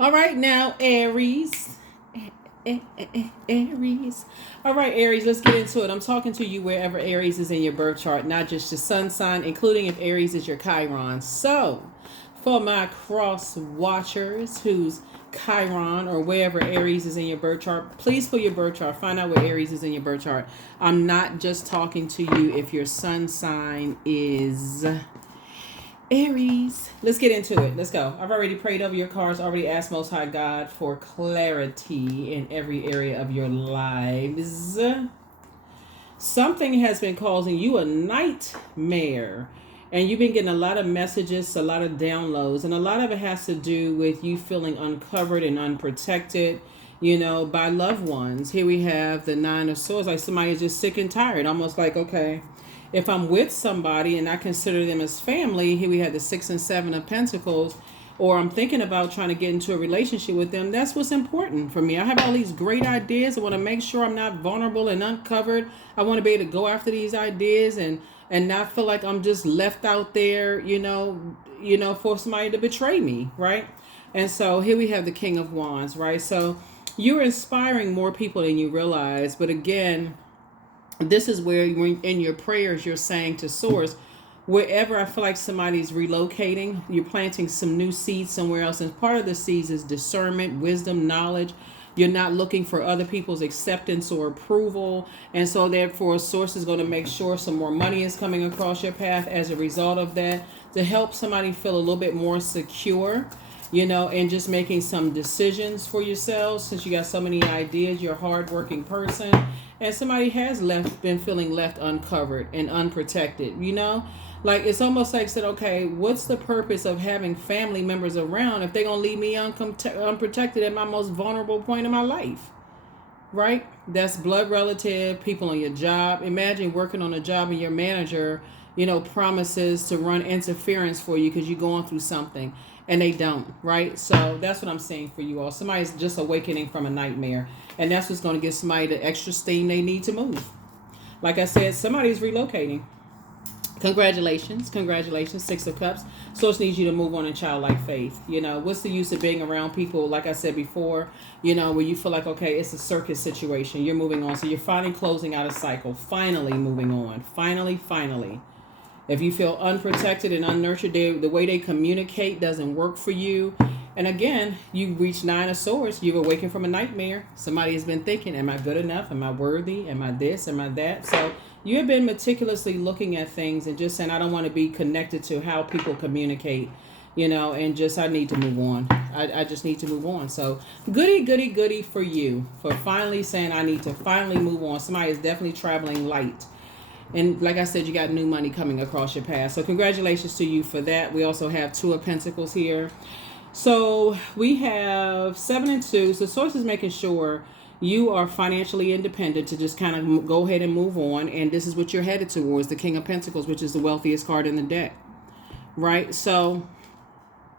All right, now, Aries. Aries. All right, Aries, let's get into it. I'm talking to you wherever Aries is in your birth chart, not just your sun sign, including if Aries is your Chiron. So, for my cross watchers whose Chiron or wherever Aries is in your birth chart, please pull your birth chart. Find out where Aries is in your birth chart. I'm not just talking to you if your sun sign is Aries. Let's get into it. Let's go. I've already prayed over your cards, already asked Most High God for clarity in every area of your lives. Something has been causing you a nightmare. And you've been getting a lot of messages, a lot of downloads, and a lot of it has to do with you feeling uncovered and unprotected, by loved ones. Here we have the Nine of Swords, like somebody is just sick and tired, almost like, okay, if I'm with somebody and I consider them as family, here we have the Six and Seven of Pentacles, or I'm thinking about trying to get into a relationship with them, that's what's important for me. I have all these great ideas. I want to make sure I'm not vulnerable and uncovered. I want to be able to go after these ideas and not feel like I'm just left out there, for somebody to betray me, right? And so here we have the King of Wands, right? So you're inspiring more people than you realize, but again, this is where in your prayers you're saying to source, wherever I feel like somebody's relocating, you're planting some new seeds somewhere else, and part of the seeds is discernment, wisdom, knowledge. You're not looking for other people's acceptance or approval, and so therefore source is going to make sure some more money is coming across your path as a result of that, to help somebody feel a little bit more secure, and just making some decisions for yourselves. Since you got so many ideas, you're a hardworking person, and somebody has been feeling left uncovered and unprotected. Like it's almost like said, okay, what's the purpose of having family members around if they're gonna leave me unprotected at my most vulnerable point in my life? Right? That's blood relative, people on your job. Imagine working on a job and your manager, promises to run interference for you because you're going through something and they don't, right? So that's what I'm saying for you all. Somebody's just awakening from a nightmare, and that's what's going to give somebody the extra steam they need to move. Like I said, somebody's relocating. Congratulations, congratulations, Six of Cups. Source needs you to move on in childlike faith. What's the use of being around people, like I said before, where you feel like, okay, it's a circus situation. You're moving on. So you're finally closing out a cycle, finally moving on. Finally. If you feel unprotected and unnurtured, the way they communicate doesn't work for you. And again, you reach Nine of Swords. You've awakened from a nightmare. Somebody has been thinking, am I good enough? Am I worthy? Am I this? Am I that? So you have been meticulously looking at things and just saying, I don't want to be connected to how people communicate, and just I need to move on. I just need to move on. So goody for you for finally saying I need to finally move on. Somebody is definitely traveling light. And like I said, you got new money coming across your path. So congratulations to you for that. We also have Two of Pentacles here. So we have 7 and 2. So source is making sure you are financially independent to just kind of go ahead and move on. And this is what you're headed towards, the King of Pentacles, which is the wealthiest card in the deck. Right? So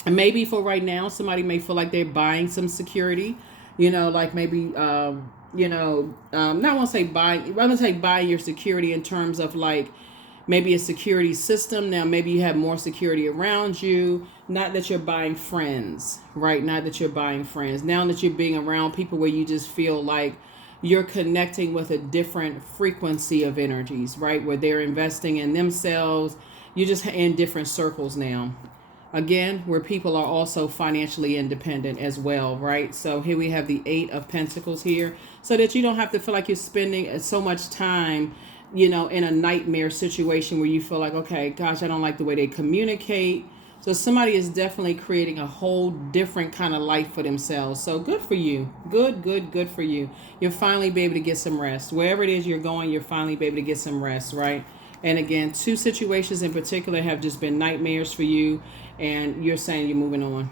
maybe for right now, somebody may feel like they're buying some security. Like maybe, not want to say buy. I'm going to say buy your security in terms of like maybe a security system. Now, maybe you have more security around you. Not that you're buying friends, right? Not that you're buying friends. Now that you're being around people where you just feel like you're connecting with a different frequency of energies, right? Where they're investing in themselves. You're just in different circles now. Again, where people are also financially independent as well, right? So here we have the 8 of Pentacles here, so that you don't have to feel like you're spending so much time, in a nightmare situation where you feel like, okay, gosh, I don't like the way they communicate. So somebody is definitely creating a whole different kind of life for themselves. So good for you. Good for you. You'll finally be able to get some rest. Wherever it is you're going, you'll finally be able to get some rest, right? And again, 2 situations in particular have just been nightmares for you, and you're saying you're moving on.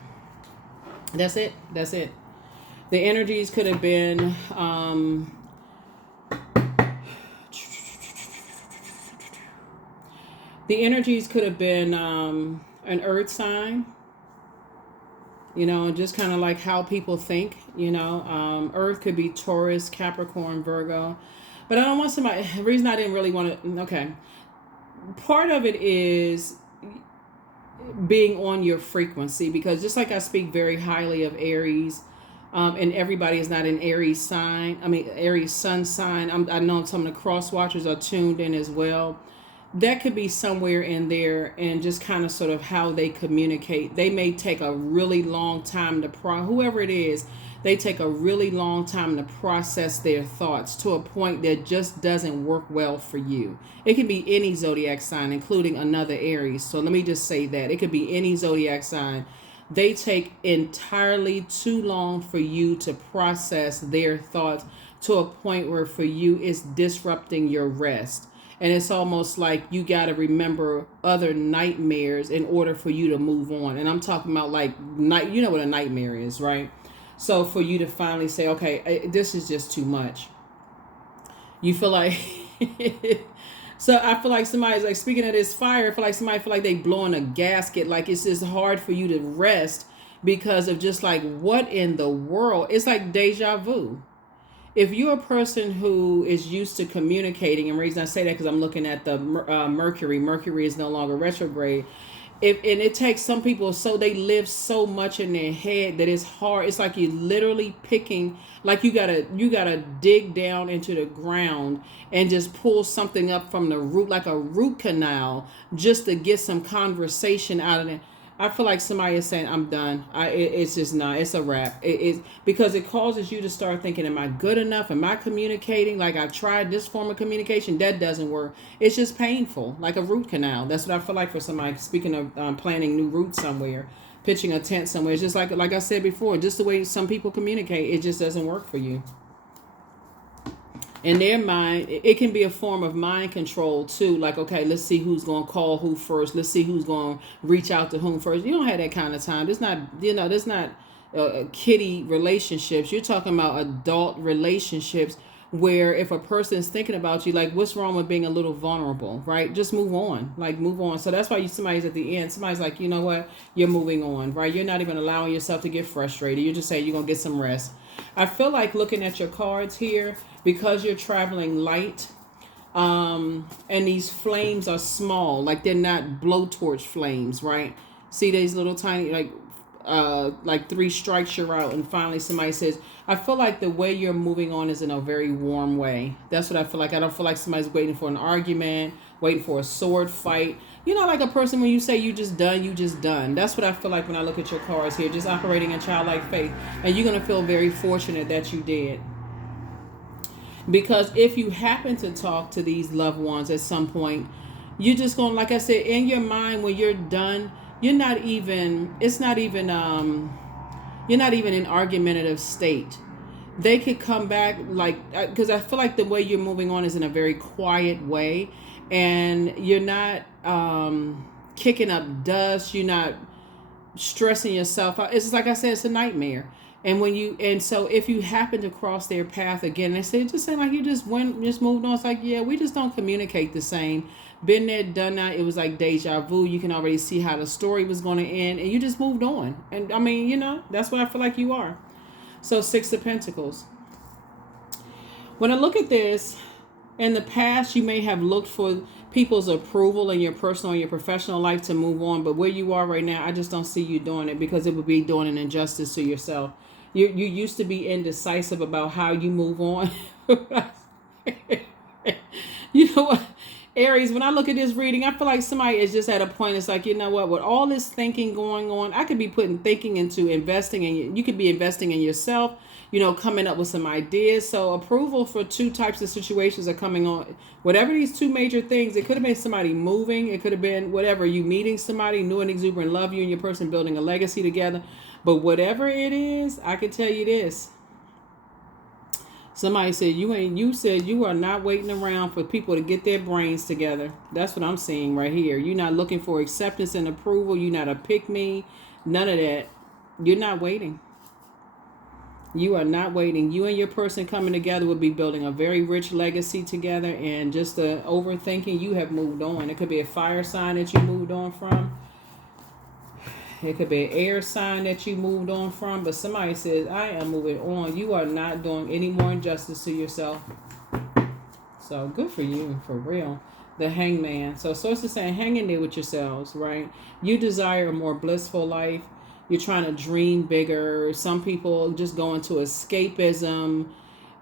That's it. The energies could have been an earth sign, just kind of like how people think, earth could be Taurus, Capricorn, Virgo. But I don't want somebody, the reason I didn't really want to, okay. Part of it is being on your frequency, because just like I speak very highly of Aries, and everybody is not an Aries sign. I mean, Aries sun sign. I know some of the cross watchers are tuned in as well. That could be somewhere in there, and just kind of sort of how they communicate. They may take a really long time to whoever it is, they take a really long time to process their thoughts to a point that just doesn't work well for you. It can be any zodiac sign, including another Aries. So let me just say that. It could be any zodiac sign. They take entirely too long for you to process their thoughts to a point where for you it's disrupting your rest. And it's almost like you got to remember other nightmares in order for you to move on. And I'm talking about like you know what a nightmare is, right? So for you to finally say, okay, this is just too much. You feel like, so I feel like somebody's like, speaking of this fire, I feel like somebody feel like they blowing a gasket. Like it's just hard for you to rest because of just like, what in the world? It's like deja vu. If you're a person who is used to communicating, and the reason I say that because I'm looking at the Mercury is no longer retrograde. And it takes some people, so they live so much in their head that it's hard. It's like you're literally picking, like you gotta dig down into the ground and just pull something up from the root, like a root canal, just to get some conversation out of it. I feel like somebody is saying, I'm done. It's just not. It's a wrap. Because it causes you to start thinking, am I good enough? Am I communicating? Like I've tried this form of communication. That doesn't work. It's just painful, like a root canal. That's what I feel like for somebody. Speaking of planting new roots somewhere, pitching a tent somewhere. It's just like I said before, just the way some people communicate, it just doesn't work for you. In their mind, it can be a form of mind control too. Like, okay, let's see who's going to call who first. Let's see who's going to reach out to whom first. You don't have that kind of time. There's not, there's not kiddie relationships. You're talking about adult relationships where if a person is thinking about you, like, what's wrong with being a little vulnerable, right? Just move on, like move on. So that's why somebody's at the end. Somebody's like, you know what? You're moving on, right? You're not even allowing yourself to get frustrated. You're just saying you're going to get some rest. I feel like looking at your cards here, because you're traveling light, and these flames are small, like they're not blowtorch flames, right? See these little tiny, like 3 strikes you're out, and finally somebody says, I feel like the way you're moving on is in a very warm way. That's what I feel like. I don't feel like somebody's waiting for an argument, waiting for a sword fight. You know, like a person when you say you just done, you just done. That's what I feel like when I look at your cards here, just operating in childlike faith. And you're going to feel very fortunate that you did. Because if you happen to talk to these loved ones at some point, you're just going, like I said, in your mind when you're done, you're not even in argumentative state. They could come back, like, because I feel like the way you're moving on is in a very quiet way, and you're not kicking up dust. You're not stressing yourself out. It's like I said, it's a nightmare. And so if you happen to cross their path again, they say, just say like you just moved on. It's like, yeah, we just don't communicate the same. Been there, done that. It was like deja vu. You can already see how the story was going to end, and you just moved on. And I mean, that's what I feel like you are. So 6 of Pentacles. When I look at this, in the past, you may have looked for people's approval in your personal and your professional life to move on. But where you are right now, I just don't see you doing it, because it would be doing an injustice to yourself. You used to be indecisive about how you move on. You know what, Aries, when I look at this reading, I feel like somebody is just at a point. It's like, you know what, with all this thinking going on, I could be putting thinking into investing in you could be investing in yourself, coming up with some ideas. So approval for 2 types of situations are coming on. Whatever these 2 major things, it could have been somebody moving. It could have been whatever, you meeting somebody new and exuberant, love you and your person building a legacy together. But whatever it is, I can tell you this. Somebody said you said you are not waiting around for people to get their brains together. That's what I'm seeing right here. You're not looking for acceptance and approval. You're not a pick me. None of that. You're not waiting. You are not waiting. You and your person coming together will be building a very rich legacy together, and just the overthinking, you have moved on. It could be a fire sign that you moved on from. It could be an air sign that you moved on from, but somebody says, I am moving on. You are not doing any more injustice to yourself. So good for you, for real. The Hangman. So source is saying, hang in there with yourselves, right? You desire a more blissful life. You're trying to dream bigger. Some people just go into escapism.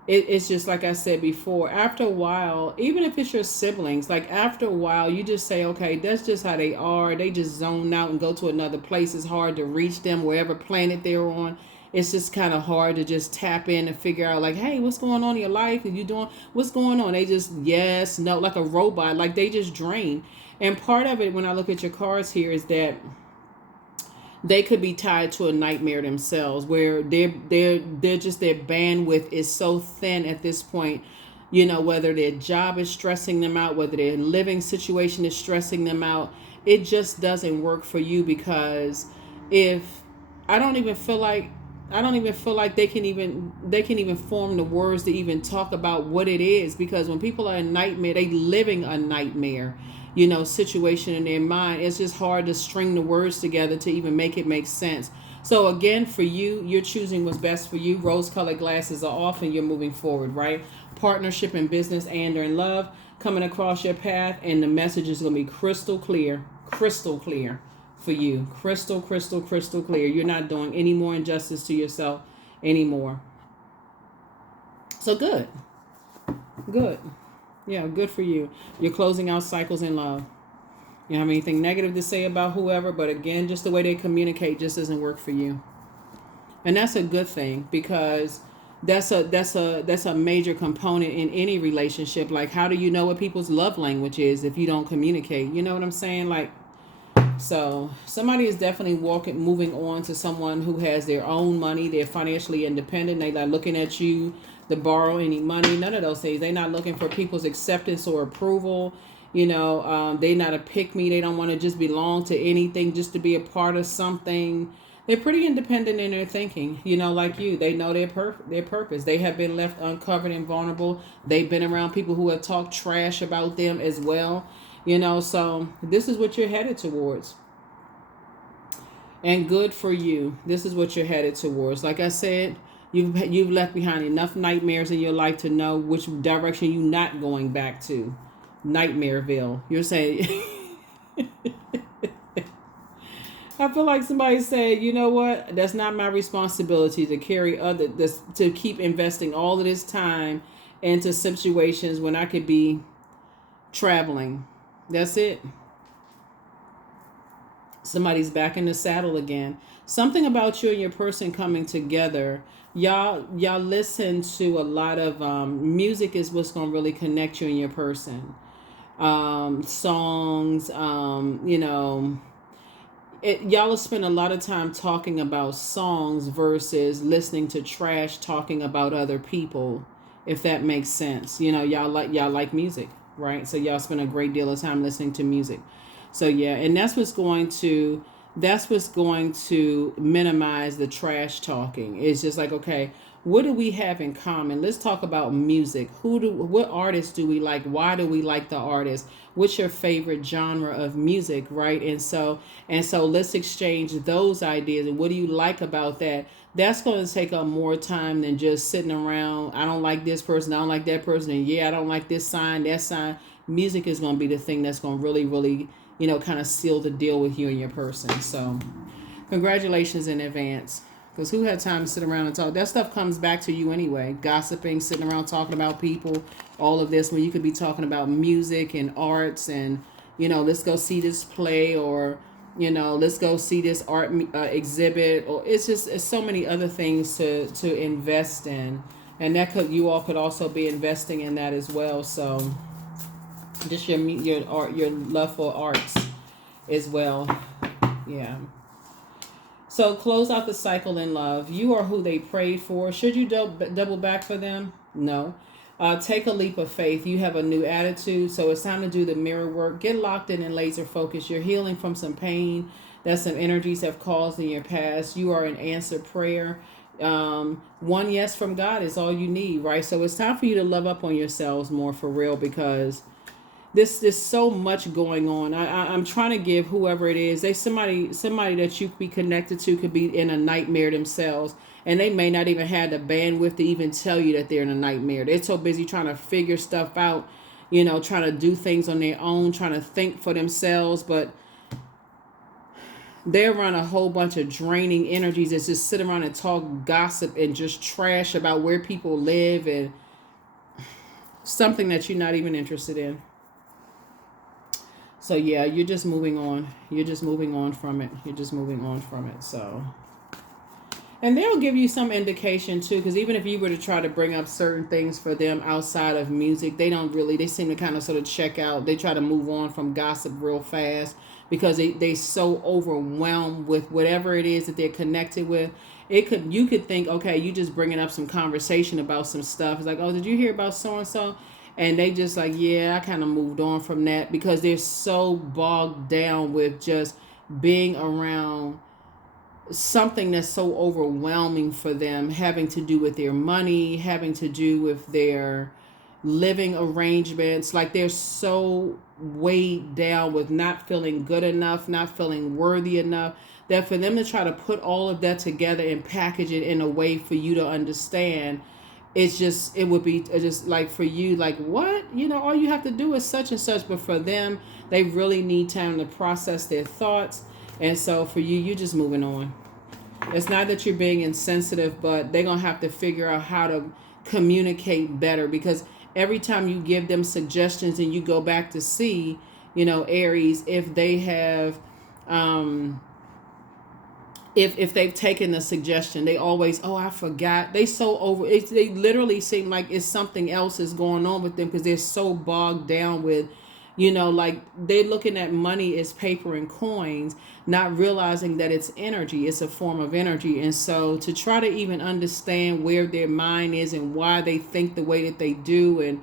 It's just like I said before, after a while, even if it's your siblings, like after a while, you just say, okay, that's just how they are. They just zone out and go to another place. It's hard to reach them wherever planet they're on. It's just kind of hard to just tap in and figure out, like, hey, what's going on in your life? Are you doing, what's going on? They just, yes, no, like a robot, like they just drain. And part of it, when I look at your cards here, is that they could be tied to a nightmare themselves, where they're just, their bandwidth is so thin at this point. You know, whether their job is stressing them out, whether their living situation is stressing them out, it just doesn't work for you. Because if I don't even feel like they can even form the words to even talk about what it is. Because when people are in nightmare, they living a nightmare, situation in their mind. It's just hard to string the words together to even make it make sense. So again, for you, you're choosing what's best for you. Rose-colored glasses are off and you're moving forward, right? Partnership in business and or in love coming across your path, and the message is going to be crystal clear for you. Crystal clear. You're not doing any more injustice to yourself anymore. So good. Yeah, good for you. You're closing out cycles in love. You don't have anything negative to say about whoever, but again, just the way they communicate just doesn't work for you. And that's a good thing, because that's a major component in any relationship. Like, how do you know what people's love language is if you don't communicate? You know what I'm saying? Like, so somebody is definitely moving on to someone who has their own money. They're financially independent. They're not looking at you to borrow any money. None of those things. They're not looking for people's acceptance or approval. They're not a pick me. They don't want to just belong to anything, just to be a part of something. They're pretty independent in their thinking, like you. They know their purpose. They have been left uncovered and vulnerable. They've been around people who have talked trash about them as well. So this is what you're headed towards. And good for you. This is what you're headed towards. Like I said, you've left behind enough nightmares in your life to know which direction you're not going back to. Nightmareville. You're saying... I feel like somebody said, you know what? That's not my responsibility to to keep investing all of this time into situations when I could be traveling. That's it. Somebody's back in the saddle again. Something about you and your person coming together. Y'all listen to a lot of music is what's going to really connect you and your person. Songs, y'all will spend a lot of time talking about songs versus listening to trash talking about other people, if that makes sense. Y'all like music, right? So y'all spend a great deal of time listening to music. So yeah, and that's what's going to minimize the trash talking. It's just like, okay, what do we have in common? Let's talk about music. What artists do we like? Why do we like the artist? What's your favorite genre of music, right? And so let's exchange those ideas. And what do you like about that? That's going to take up more time than just sitting around. I don't like this person. I don't like that person. And yeah, I don't like this sign, that sign. Music is going to be the thing that's going to really, really, kind of seal the deal with you and your person. So congratulations in advance. Because who had time to sit around and talk? That stuff comes back to you anyway. Gossiping, sitting around talking about people, all of this, when you could be talking about music and arts and, let's go see this play, or, let's go see this art exhibit. Or it's so many other things to invest in. And you all could also be investing in that as well. So just your art, your love for arts as well. Yeah. So close out the cycle in love. You are who they prayed for. Should you double back for them? No. Take a leap of faith. You have a new attitude. So it's time to do the mirror work. Get locked in and laser focus. You're healing from some pain that some energies have caused in your past. You are an answered prayer. One yes from God is all you need, right? So it's time for you to love up on yourselves more, for real, because there's so much going on. I'm trying to give whoever it is, somebody that you could be connected to could be in a nightmare themselves, and they may not even have the bandwidth to even tell you that they're in a nightmare. They're so busy trying to figure stuff out, trying to do things on their own, trying to think for themselves, but they run a whole bunch of draining energies that just sit around and talk gossip and just trash about where people live and something that you're not even interested in. So yeah, you're just moving on. You're just moving on from it. You're just moving on from it. So, and they'll give you some indication too, because even if you were to try to bring up certain things for them outside of music, they seem to kind of sort of check out. They try to move on from gossip real fast because they so overwhelmed with whatever it is that they're connected with. You could think, okay, you just bringing up some conversation about some stuff. It's like, oh, did you hear about so and so? And they just like, yeah, I kind of moved on from that because they're so bogged down with just being around something that's so overwhelming for them, having to do with their money, having to do with their living arrangements. Like they're so weighed down with not feeling good enough, not feeling worthy enough, that for them to try to put all of that together and package it in a way for you to understand, it would be just like for you, like, what? All you have to do is such and such. But for them, they really need time to process their thoughts. And so for you, you're just moving on. It's not that you're being insensitive, but they're going to have to figure out how to communicate better, because every time you give them suggestions and you go back to see, Aries, if they have, if they've taken the suggestion, they always, oh, I forgot. They so over it, they literally seem like it's something else is going on with them because they're so bogged down with, like they're looking at money as paper and coins, not realizing that it's energy. It's a form of energy. And so to try to even understand where their mind is and why they think the way that they do, and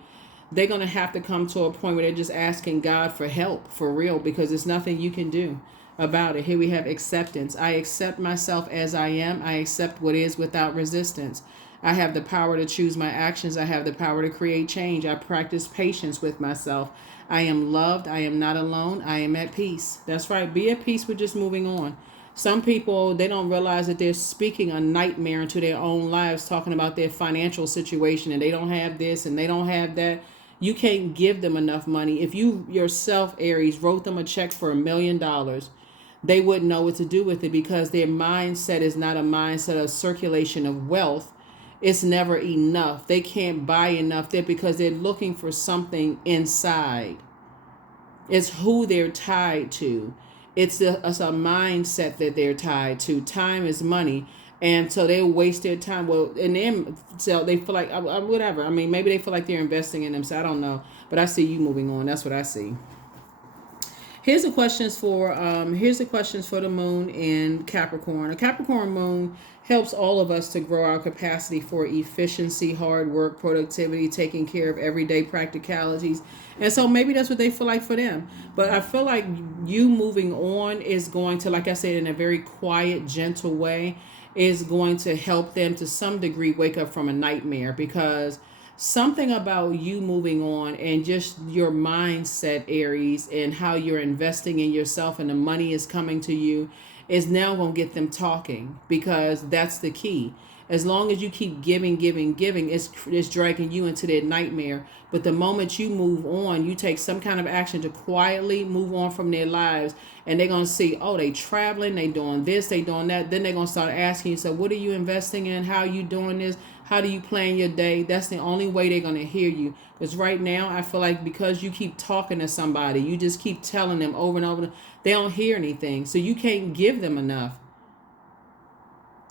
they're going to have to come to a point where they're just asking God for help for real, because there's nothing you can do about it. Here we have acceptance. I accept myself as I am. I accept what is without resistance. I have the power to choose my actions. I have the power to create change. I practice patience with myself. I am loved. I am not alone. I am at peace. That's right. Be at peace with just moving on. Some people, they don't realize that they're speaking a nightmare into their own lives, talking about their financial situation, and they don't have this and they don't have that. You can't give them enough money. If you yourself, Aries, wrote them a check for $1 million, they wouldn't know what to do with it, because their mindset is not a mindset of circulation of wealth. It's never enough. They can't buy enough there because they're looking for something inside. It's who they're tied to. It's a mindset that they're tied to. Time is money. And so they waste their time. Well, and then so they feel like, whatever. I mean, maybe they feel like they're investing in them. So I don't know. But I see you moving on. That's what I see. Here's the questions for the moon in Capricorn. A Capricorn moon helps all of us to grow our capacity for efficiency, hard work, productivity, taking care of everyday practicalities. And so maybe that's what they feel like for them. But I feel like you moving on is going to, like I said, in a very quiet, gentle way, is going to help them to some degree wake up from a nightmare, because something about you moving on and just your mindset, Aries, and how you're investing in yourself and the money is coming to you is now going to get them talking, because that's the key. As long as you keep giving, it's dragging you into their nightmare. But the moment you move on, you take some kind of action to quietly move on from their lives, and they're going to see, oh, they traveling, they doing this, they doing that. Then they're going to start asking you, so what are you investing in? How are you doing this? How do you plan your day? That's the only way they're going to hear you. Because right now, I feel like because you keep talking to somebody, you just keep telling them over and over, they don't hear anything. So you can't give them enough.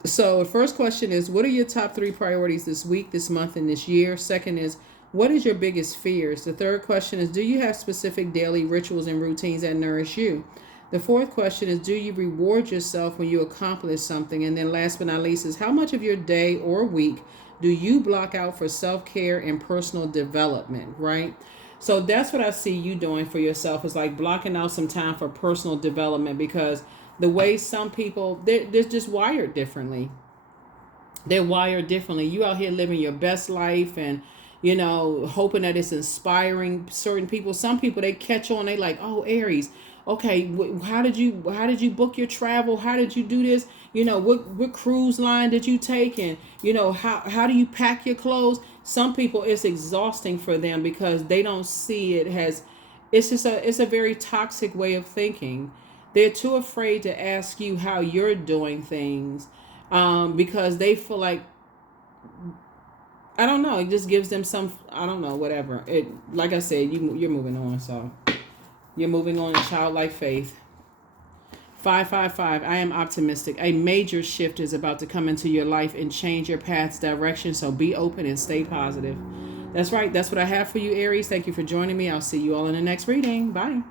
So the first question is, what are your top 3 priorities this week, this month, and this year? Second is, what is your biggest fears? The third question is, do you have specific daily rituals and routines that nourish you? The fourth question is, do you reward yourself when you accomplish something? And then last but not least is, how much of your day or week do you block out for self-care and personal development, right? So that's what I see you doing for yourself, is like blocking out some time for personal development, because the way some people, they're just wired differently. They're wired differently. You out here living your best life and, hoping that it's inspiring certain people. Some people, they catch on, they like, oh, Aries, okay, how did you book your travel? How did you do this? What cruise line did you take? And, how do you pack your clothes? Some people, it's exhausting for them because they don't see it as, it's a very toxic way of thinking. They're too afraid to ask you how you're doing things, because they feel like, I don't know, it just gives them some, I don't know, whatever. It, like I said, you're moving on, so you're moving on in childlike faith. 555, I am optimistic. A major shift is about to come into your life and change your path's direction, so be open and stay positive. That's right. That's what I have for you, Aries. Thank you for joining me. I'll see you all in the next reading. Bye.